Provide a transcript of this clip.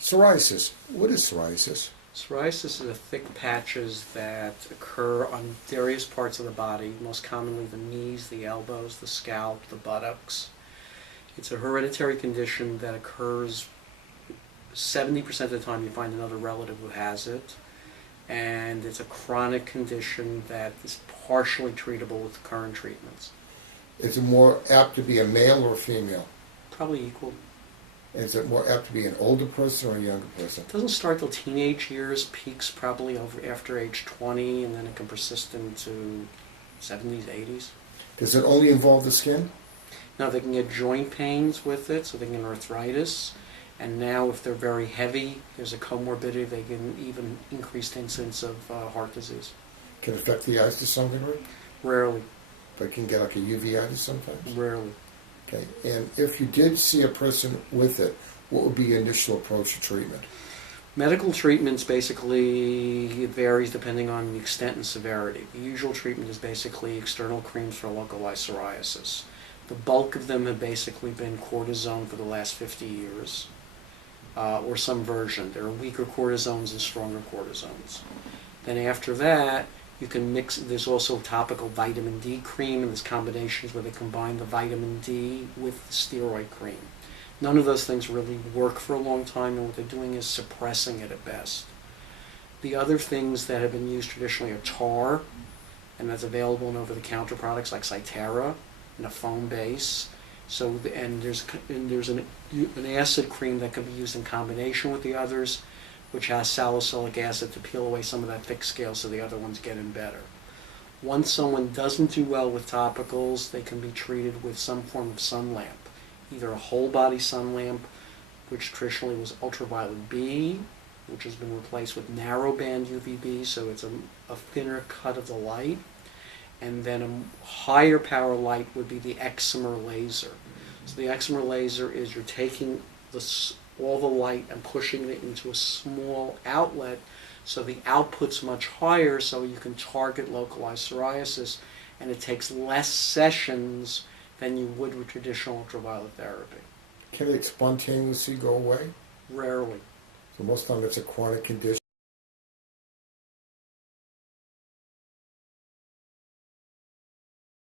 Psoriasis. What is psoriasis? Psoriasis is the thick patches that occur on various parts of the body, most commonly the knees, the elbows, the scalp, the buttocks. It's a hereditary condition that occurs 70% of the time you find another relative who has it, and it's a chronic condition that is partially treatable with current treatments. Is it more apt to be a male or a female? Probably equal. Is it more apt to be an older person or a younger person? It doesn't start till teenage years, peaks probably after age 20, and then it can persist into 70s, 80s. Does it only involve the skin? Now they can get joint pains with it, so they can get arthritis, and now if they're very heavy, there's a comorbidity, they can even increased incidence of heart disease. Can it affect the eyes to some degree? Rarely. But it can get like a uveitis sometimes? Rarely. Okay, and if you did see a person with it, what would be your initial approach to treatment? Medical treatments basically varies depending on the extent and severity. The usual treatment is basically external creams for localized psoriasis. The bulk of them have basically been cortisone for the last 50 years, or some version. There are weaker cortisones and stronger cortisones. Then after that, you can mix, there's also topical vitamin D cream, and there's combinations where they combine the vitamin D with the steroid cream. None of those things really work for a long time, and what they're doing is suppressing it at best. The other things that have been used traditionally are tar, and that's available in over-the-counter products like Cytera, in a foam base. So, and there's an acid cream that can be used in combination with the others, which has salicylic acid to peel away some of that thick scale so the other ones get in better. Once someone doesn't do well with topicals, they can be treated with some form of sun lamp, either a whole body sun lamp, which traditionally was ultraviolet B, which has been replaced with narrow band UVB, so it's a thinner cut of the light, and then a higher power light would be the excimer laser. So the excimer laser is you're taking all the light and pushing it into a small outlet, so the output's much higher, so you can target localized psoriasis, and it takes less sessions than you would with traditional ultraviolet therapy. Can it spontaneously go away? Rarely. So most of the time it's a chronic condition.